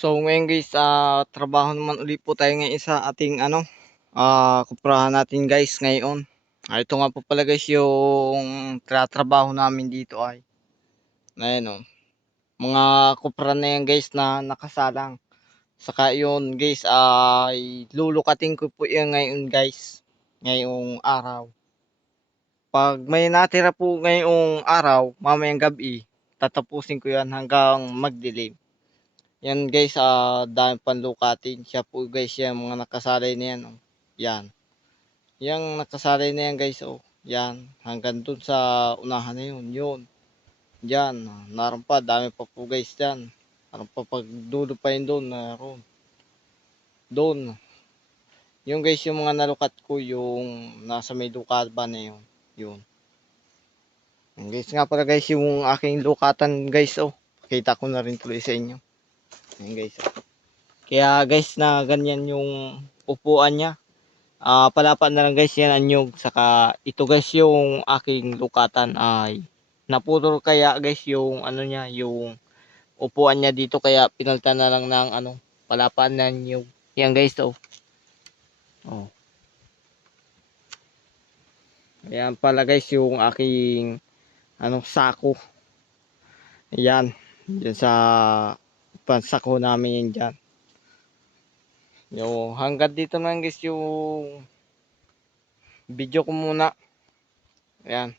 So ngayon guys, trabaho naman ulit po tayo ngayon sa ating kuprahan natin guys ngayon. Ito nga po pala guys yung trabaho namin dito ay. Ayan o. Mga kupra na yan guys na nakasalang. Saka yun guys ay lulukatin ko po yan ngayon guys. Ngayong araw. Pag may natira po ngayong araw, mamayang gabi, tatapusin ko yan hanggang magdilim. Yan guys, dami panlukatin. Siya po guys, yung mga nakasalay na yan. Oh. Yan. Yung nakasalay na yan guys, oh. Yan. Hanggang dun sa unahan na yun. Yun. Yan. Naroon pa, dami pa po guys yan. Naroon pa pag dulo pa yun doon. Naroon. Doon. Yung guys, yung mga nalukat ko, yung nasa may lukat ba na yun. Yun. Yung guys nga pala guys, yung aking lukatan guys, oh. Pakita ko na rin tuloy sa inyo. Yan guys, oh. Kaya guys na ganyan yung upuan niya. Palapan na lang guys yan anyog. Saka ito guys yung aking lukatan ay naputol kaya guys yung ano niya, yung upuan niya dito kaya pinalitan na lang ng palapan na anyog. Yan guys oh. Oh. Ayan pala guys yung aking sako. Ayan. Diyan sa pansako namin yan dyan. Yo, hanggang dito lang guys yung video ko muna. Ayan.